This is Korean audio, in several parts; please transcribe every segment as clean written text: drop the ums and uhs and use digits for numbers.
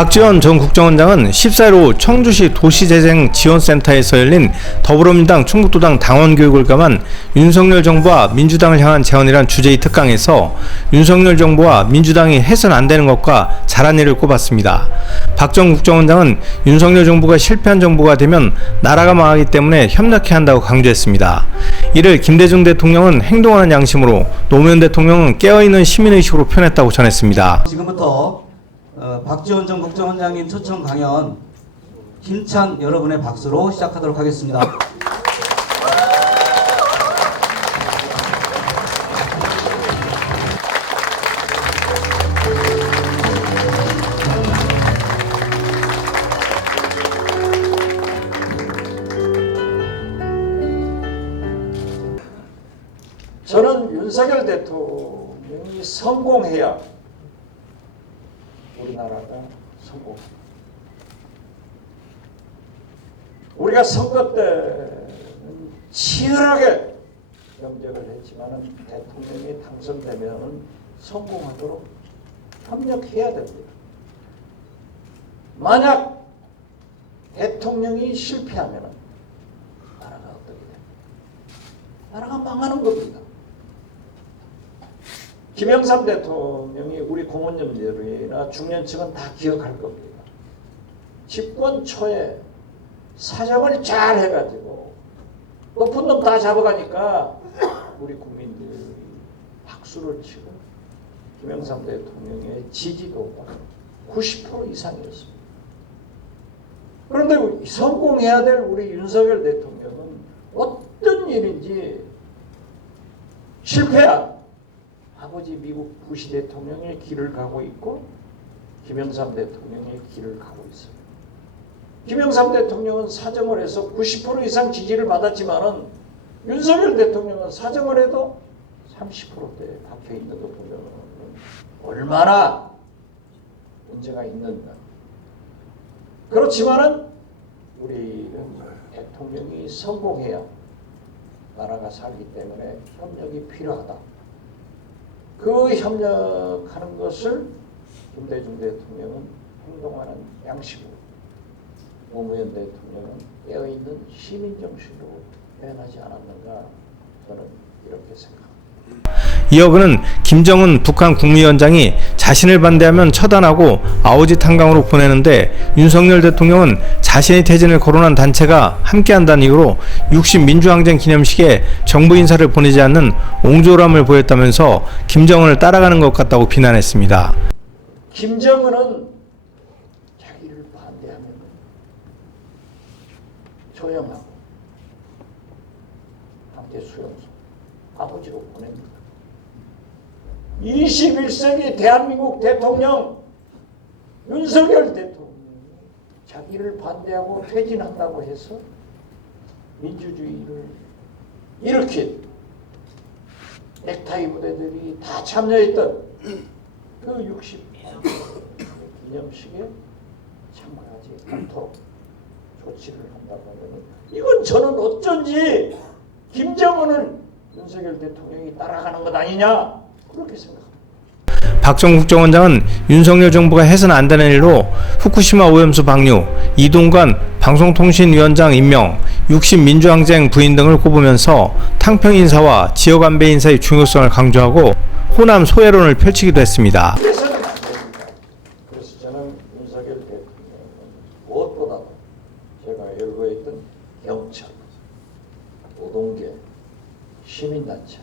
박지원 전 국정원장은 14일 오후 청주시 도시재생지원센터에서 열린 더불어민주당 충북도당 당원교육을 겸한 윤석열 정부와 민주당을 향한 제언이란 주제의 특강에서 윤석열 정부와 민주당이 해서는 안 되는 것과 잘한 일을 꼽았습니다. 박 전 국정원장은 윤석열 정부가 실패한 정부가 되면 나라가 망하기 때문에 협력해야 한다고 강조했습니다. 이를 김대중 대통령은 행동하는 양심으로, 노무현 대통령은 깨어있는 시민의식으로 표현했다고 전했습니다. 지금부터 박지원 전 국정원장님 초청 강연 힘찬 여러분의 박수로 시작하도록 하겠습니다. 저는 윤석열 대통령이 성공해야 우리나라가 성공합니다. 우리가 선거 때는 치열하게 경쟁을 했지만 대통령이 당선되면 성공하도록 협력해야 됩니다. 만약 대통령이 실패하면 나라가 어떻게 됩니까? 나라가 망하는 겁니다. 김영삼 대통령이 우리 공원님들이나 중년층은 다 기억할 겁니다. 집권 초에 사정을 잘 해가지고 높은 놈 다 잡아가니까 우리 국민들이 박수를 치고 김영삼 대통령의 지지도가 90% 이상이었습니다. 그런데 성공해야 될 우리 윤석열 대통령은 어떤 일인지 실패한 아버지 미국 부시 대통령의 길을 가고 있고 김영삼 대통령의 길을 가고 있어요. 김영삼 대통령은 사정을 해서 90% 이상 지지를 받았지만은 윤석열 대통령은 사정을 해도 30%대에 박혀 있는 거 보면 얼마나 문제가 있는가. 그렇지만은 우리는 대통령이 성공해야 나라가 살기 때문에 협력이 필요하다. 그 협력하는 것을 김대중 대통령은 행동하는 양식으로, 노무현 대통령은 깨어있는 시민정신으로 표현하지 않았는가, 저는 이렇게 생각합니다. 이어 그는 김정은 북한 국무위원장이 자신을 반대하면 처단하고 아오지 탄강으로 보내는데 윤석열 대통령은 자신의 퇴진을 거론한 단체가 함께한다는 이유로 60 민주항쟁 기념식에 정부 인사를 보내지 않는 옹졸함을 보였다면서 김정은을 따라가는 것 같다고 비난했습니다. 김정은은 자기를 반대하면 조용하고 함께 수용소 아버지로 보냅니다. 21세기 대한민국 대통령 윤석열 대통령이 자기를 반대하고 퇴진한다고 해서 민주주의를 일으킨 넥타이 부대들이 다 참여했던 그 60 기념식에 참가하지 않도록 조치를 한다고 하면 이건 저는 어쩐지 김정은을 윤석열 대통령이 따라가는 것 아니냐, 그렇게 생각합니다. 박 전 국정원장은 윤석열 정부가 해서는 안 되는 일로 후쿠시마 오염수 방류, 이동관 방송통신위원장 임명, 60 민주항쟁 부인 등을 꼽으면서 탕평 인사와 지역 안배 인사의 중요성을 강조하고 호남 소외론을 펼치기도 했습니다. 그래서 저는 윤석열 대통령은 무엇보다도 제가 열거했던 경찰, 노동계, 시민단체,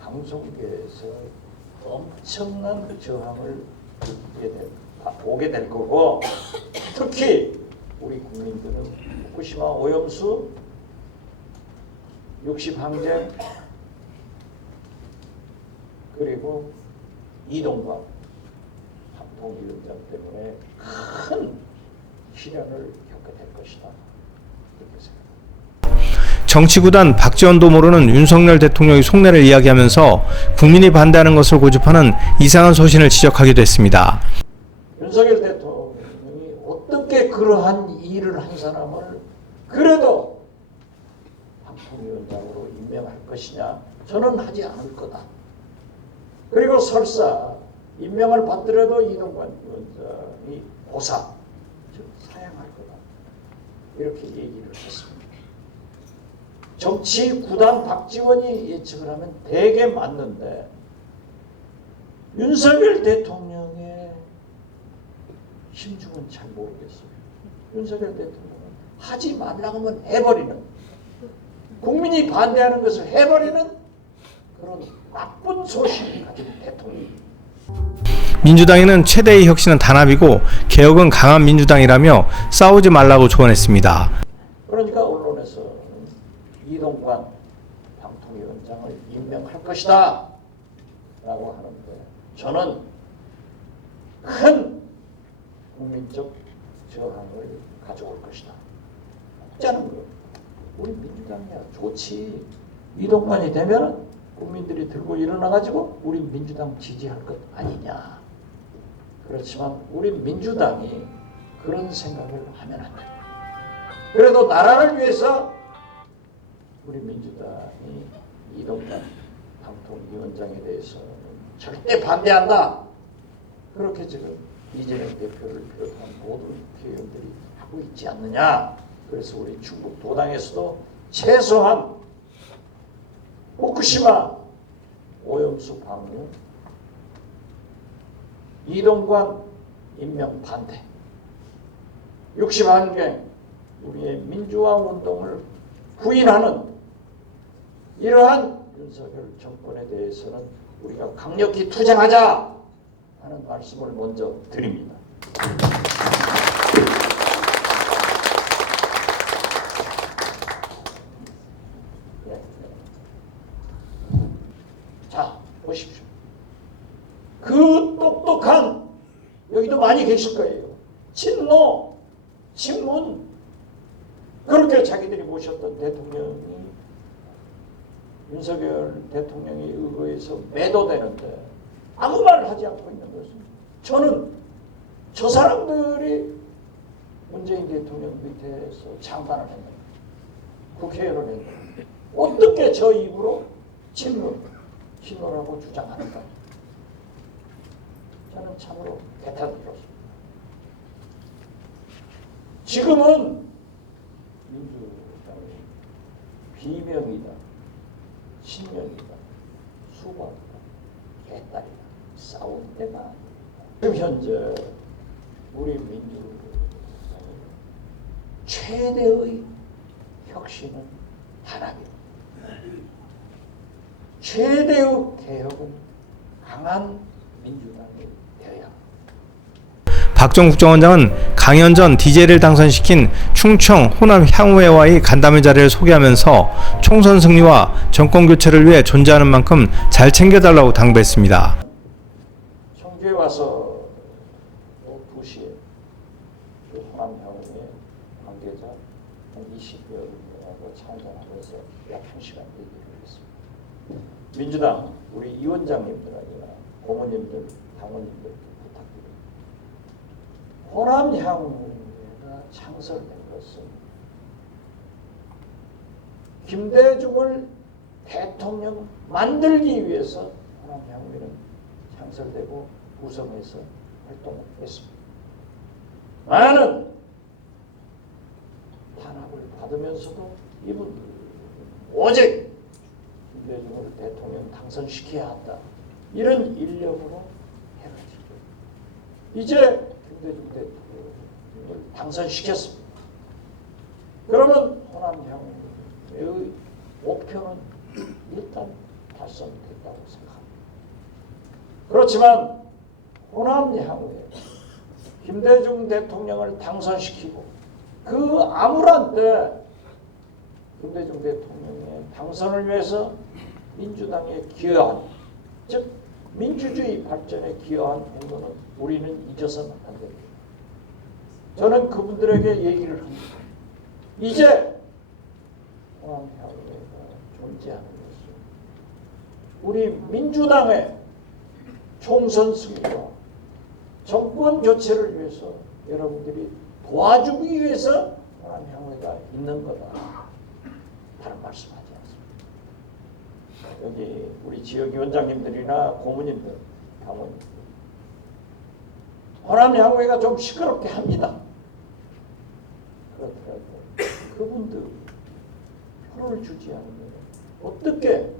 방송계에서 엄청난 저항을 보게 될 거고, 특히 우리 국민들은 후쿠시마 오염수, 60 항쟁, 그리고 이동관 방통위원장 때문에 큰 시련을 겪게 될 것이다, 이렇게 생각합니다. 정치구단 박지원도 모르는 윤석열 대통령의 속내를 이야기하면서 국민이 반대하는 것을 고집하는 이상한 소신을 지적하기도 했습니다. 윤석열 대통령이 어떻게 그러한 일을 한 사람을 그래도 방통위원장으로 임명할 것이냐, 저는 하지 않을 거다. 그리고 설사 임명을 받더라도 이동관 위원장이 보상, 즉 사양할 거다. 이렇게 얘기를 했습니다. 정치 구단 박지원이 예측을 하면 되게 맞는데 윤석열 대통령의 심중은 잘 모르겠어요. 윤석열 대통령은 하지 말라고 하면 해버리는, 국민이 반대하는 것을 해버리는 그런 나쁜 소신을 가진 대통령입니다. 민주당에는 최대의 혁신은 단합이고 개혁은 강한 민주당이라며 싸우지 말라고 조언했습니다. 그러니까 언론에서는 이동관 방통위원장을 임명할 것이다 라고 하는데 저는 큰 국민적 저항을 가져올 것이다. 없자는 거. 우리 민주당이야 좋지. 이동관이 되면 국민들이 들고 일어나가지고 우리 민주당 지지할 것 아니냐. 그렇지만 우리 민주당이 그런 생각을 하면 안 돼. 그래도 나라를 위해서 우리 민주당이 이동관 방통위원장에 대해서는 절대 반대한다. 그렇게 지금 이재명 대표를 비롯한 모든 국회의원들이 하고 있지 않느냐. 그래서 우리 충북 도당에서도 최소한 후쿠시마 오염수 방류, 이동관 임명 반대, 60한경 우리의 민주화 운동을 부인하는 이러한 윤석열 정권에 대해서는 우리가 강력히 투쟁하자 하는 말씀을 먼저 드립니다. 자, 보십시오. 그 똑똑한, 여기도 많이 계실 거예요. 친노, 친문, 그렇게 자기들이 모셨던 대통령이 윤석열 대통령에 의거해서 매도되는데 아무 말을 하지 않고 있는 것은, 저는 저 사람들이 문재인 대통령 밑에서 장관을 했는데, 국회의원을 했는데 어떻게 저 입으로 친노라고 주장하는가. 저는 참으로 개탄스럽습니다. 지금은 민주당이 비명이다, 신명이다, 수박이다, 개딸이다, 싸운 때가 아니다. 지금 현재 우리 민주당의 최대의 혁신은 단합입니다. 최대의 개혁은 강한 민주당이 되어야 합니다. 박정 국정원장은 강연전 DJ를 당선시킨 충청 호남 향후회와의 간담회 자리를 소개하면서 총선 승리와 정권 교체를 위해 존재하는 만큼 잘 챙겨달라고 당부했습니다. 청주에 와서 오후 2시에 그 호남 향후회 관계자 한 20여 명하고 참전하면서 약 1시간 얘기를 했습니다. 민주당 우리 위원장님들이나 고모님들, 당원님들 부탁드립니다. 호남 향후회가 창설된 것은 김대중을 대통령 만들기 위해서 호남 향후회는 창설되고 구성해서 활동했습니다. 나는 탄압을 받으면서도 이분들 오직 김대중을 대통령 당선시켜야 한다. 이런 일념으로 해가지고 이제 김대중 대통령을 당선시켰습니다. 그러면 호남 향후의 목표는 일단 달성됐다고 생각합니다. 그렇지만 호남 향후에 김대중 대통령을 당선시키고 그 암울한 때 김대중 대통령의 당선을 위해서 민주당에 기여한, 즉 민주주의 발전에 기여한 행동은 우리는 잊어서는 안 됩니다. 저는 그분들에게 얘기를 합니다. 이제 호남향후회가 존재하는 것은 우리 민주당의 총선 승리와 정권 교체를 위해서 여러분들이 도와주기 위해서 호남향후회가 있는 거다. 다른 말씀하지 않습니다. 여기 우리 지역위원장님들이나 고모님들, 당원님들, 호남향후회가 좀 시끄럽게 합니다. 그렇더라도 그분들 표를 주지 않으면 어떻게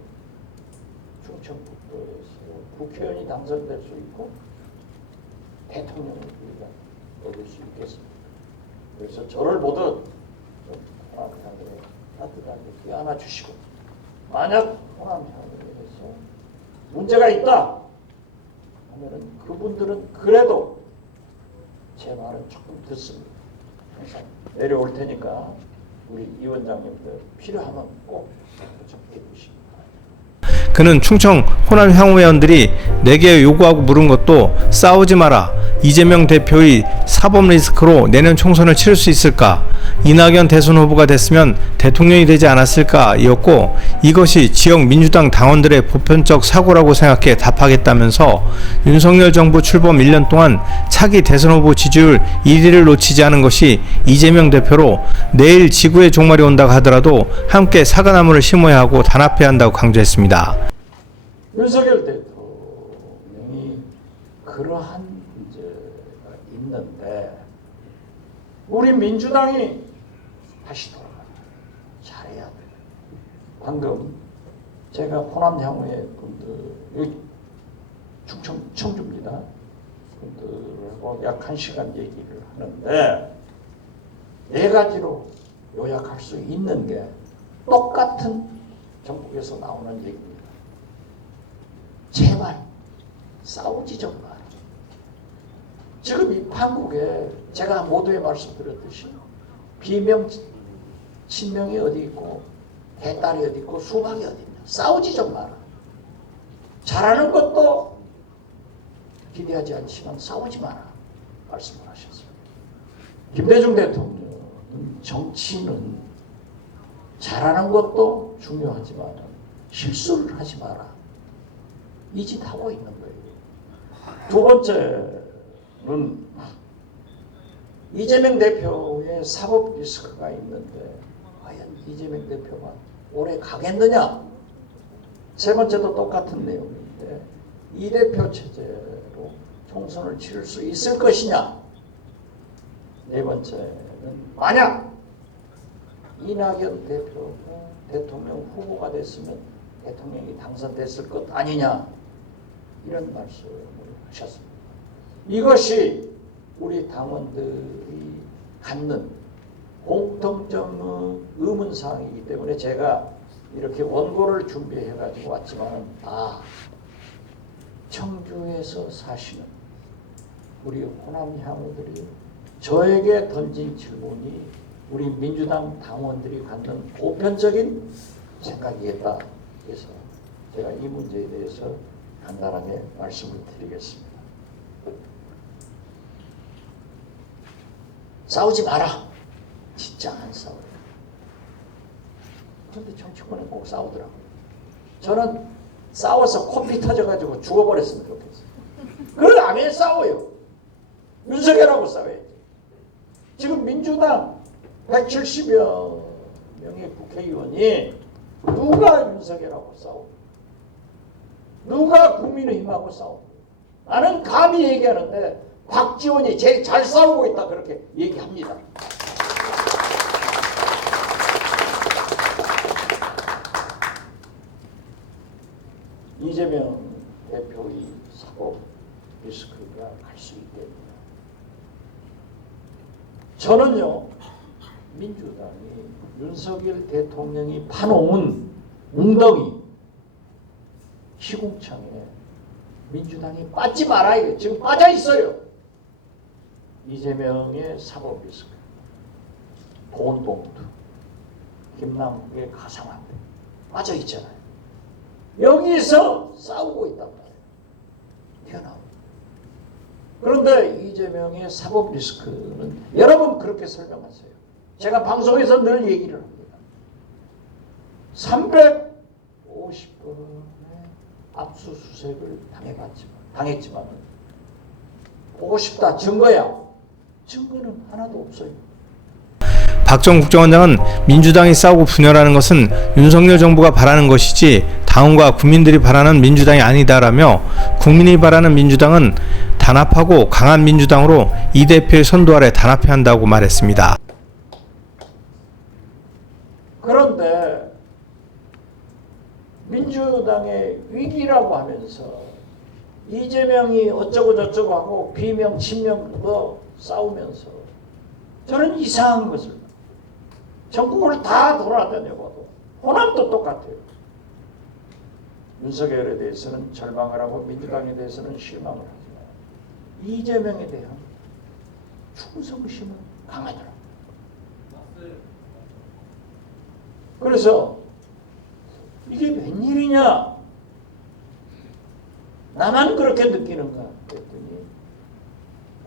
충청북도에서 국회의원이 당선될 수 있고 대통령을 우리가 얻을 수 있겠습니까? 그래서 저를 보듯 좀 호남향후회 따뜻하게 껴안아 주시고, 만약 호남향후회에서 문제가 있다 하면은 그분들은 그래도 제 말은 조금 듣습니다. 항상 내려올 테니까 우리 위원장님들 필요하면 꼭 접해 주시기 바랍니다. 그는 충청 호남 향후회원들이 내게 요구하고 물은 것도 싸우지 마라, 이재명 대표의 사법 리스크로 내년 총선을 치를 수 있을까, 이낙연 대선 후보가 됐으면 대통령이 되지 않았을까 이었고, 이것이 지역 민주당 당원들의 보편적 사고라고 생각해 답하겠다면서 윤석열 정부 출범 1년 동안 차기 대선 후보 지지율 1위를 놓치지 않은 것이 이재명 대표로 내일 지구의 종말이 온다고 하더라도 함께 사과나무를 심어야 하고 단합해야 한다고 강조했습니다. 윤석열 대통령이 그러한 문제가 있는데 우리 민주당이 다시 돌아가야 잘해야 돼. 방금 제가 호남 향후회 분들, 여기 충청 청주입니다. 분들하고 약 1시간 얘기를 하는데 네 가지로 요약할 수 있는 게 똑같은 정국에서 나오는 얘기입니다. 제발 싸우지 좀 마라. 지금 이 판국에 제가 모두에 말씀드렸듯이 비명 친명이 어디 있고 개딸이 어디 있고 수박이 어디 있냐. 싸우지 좀 마라. 잘하는 것도 기대하지 않지만 싸우지 마라 말씀을 하셨습니다. 김대중 대통령은 정치는 잘하는 것도 중요하지만 실수를 하지 마라, 이 짓 하고 있는 거예요. 두 번째는 이재명 대표의 사법 리스크가 있는데 과연 이재명 대표가 오래 가겠느냐. 세 번째도 똑같은 내용인데 이 대표 체제로 총선을 치를 수 있을 것이냐. 네 번째는 만약 이낙연 대표가 대통령 후보가 됐으면 대통령이 당선됐을 것 아니냐, 이런 말씀을 하셨습니다. 이것이 우리 당원들이 갖는 공통점의 의문사항이기 때문에 제가 이렇게 원고를 준비해 가지고 왔지만, 청주에서 사시는 우리 호남 향우들이 저에게 던진 질문이 우리 민주당 당원들이 갖는 보편적인 생각이겠다. 그래서 제가 이 문제에 대해서 간단하게 말씀을 드리겠습니다. 싸우지 마라. 진짜 안 싸워요. 그런데 정치권은 꼭 싸우더라고요. 저는 싸워서 코피 터져가지고 죽어버렸으면 좋겠어요. 그걸 안 해 싸워요. 윤석열하고 싸워야지. 지금 민주당 170여 명의 국회의원이 누가 윤석열하고 싸워? 누가 국민의힘하고 싸워? 나는 감히 얘기하는데 박지원이 제일 잘 싸우고 있다 그렇게 얘기합니다. 이재명 대표의 사법 리스크가 갈 수 있겠느냐. 저는요, 민주당이 윤석열 대통령이 파놓은 웅덩이 시궁창에 민주당이 빠지 말아야, 지금 빠져 있어요. 이재명의 사법 리스크, 돈봉투, 김남국의 가상화폐 빠져 있잖아요. 여기서 싸우고 있단 말이에요. 튀어나옵니다. 그런데 이재명의 사법 리스크는 여러분 그렇게 설명하세요. 제가 방송에서 늘 얘기를 합니다. 350번의 압수수색을 당했지만 보고 싶다. 증거야. 증거는 하나도 없어요. 박 전 국정원장은 민주당이 싸우고 분열하는 것은 윤석열 정부가 바라는 것이지 당원과 국민들이 바라는 민주당이 아니다라며, 국민이 바라는 민주당은 단합하고 강한 민주당으로 이 대표의 선도 아래 단합해야 한다고 말했습니다. 그런데 민주당의 위기라고 하면서 이재명이 어쩌고 저쩌고 하고 비명 친명도 싸우면서 저는 이상한 것을 전국을 다 돌아다녀봐도 호남도 똑같아요. 윤석열에 대해서는 절망을 하고 민주당에 대해서는 실망을 하지만 이재명에 대한 충성심은 강하더라고요. 그래서 이게 웬일이냐? 나만 그렇게 느끼는가? 그랬더니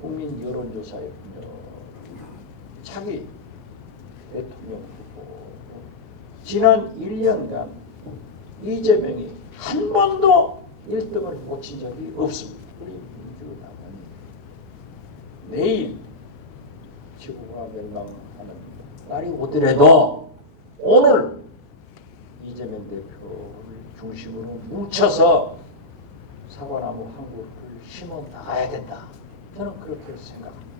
국민 여론조사였군요. 차기 대통령 후보 지난 1년간 이재명이 한 번도 1등을 놓친 적이 없습니다. 우리 민주당은 내일 지구가 멸망하는 날이 오더라도 오늘 이재명 대표를 중심으로 뭉쳐서 사과나무 한 그루를 심어 나가야 된다. 저는 그렇게 생각합니다.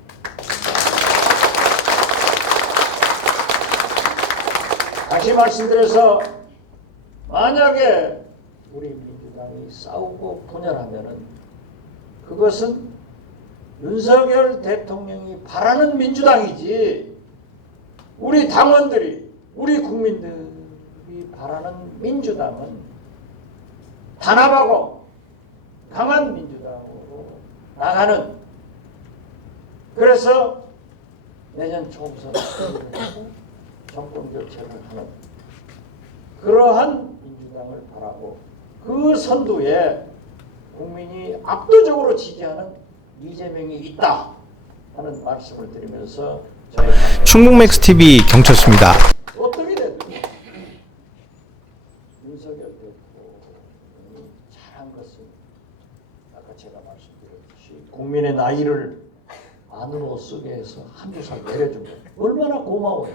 다시 말씀드려서 만약에 우리 민주당이 싸우고 분열하면은 그것은 윤석열 대통령이 바라는 민주당이지 우리 당원들이 우리 국민들이 바라는 민주당은 단합하고 강한 민주당으로 나가는 그래서 내년 총선을 하고 정권 교체를 하는 그러한 민주당을 바라고 그 선두에 국민이 압도적으로 지지하는 이재명이 있다 하는 말씀을 드리면서 저희 충북맥스TV 경철수입니다. 어떻게 됐든 윤석열 대통령이 잘한 것은 아까 제가 말씀드렸듯이 국민의 나이를 안으로 쓰게 해서 한두 살 내려준 거예요. 얼마나 고마워요.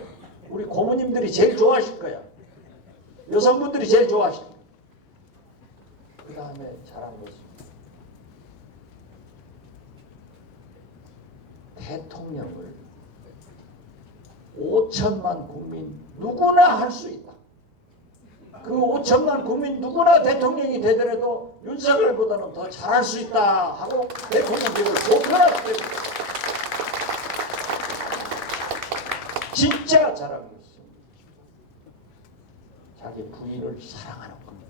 우리 고모님들이 제일 좋아하실 거야. 여성분들이 제일 좋아하실 거야. 그 다음에 잘한 것은 대통령을 5천만 국민 누구나 할 수 있다. 그 5천만 국민 누구나 대통령이 되더라도 윤석열보다는 더 잘할 수 있다 하고 대통령직을 보편화했다. 진짜 잘하고 있습니다. 자기 부인을 사랑하는 겁니다.